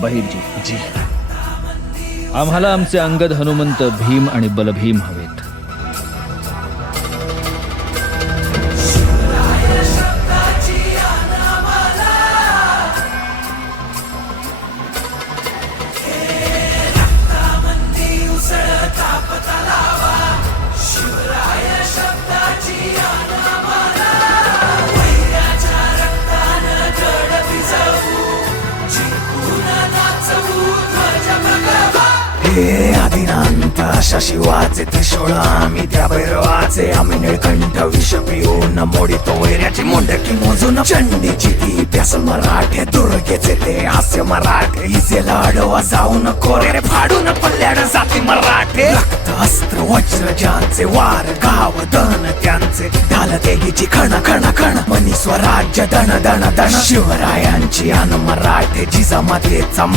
बहिरजी, जी. आम्हाला आमचे अंगद हनुमंत भीम आणि बलभीम हवेत. हे आदिनांत अशा शिवाचे त्रिशूळ आम्ही त्या भैरवाचे. आम्ही निळकंठ विष पिऊन मोडितो वैऱ्याची मुंडकी मोजून. चंडीची ती प्यास मराठे, दुर्गेचे ते हास्य मराठे. इजेला अडवा जाऊन कोरे फाडून पल्ल्याड जाती मराठे. रक्त अस्त्र वज्र ज्यांचे, वार गाव दन त्यांचे. ढाल तेगीची खण खण खण, मनी स्वराज्य दण दण दण. शिवरायांची अन मराठे जिजामातेचा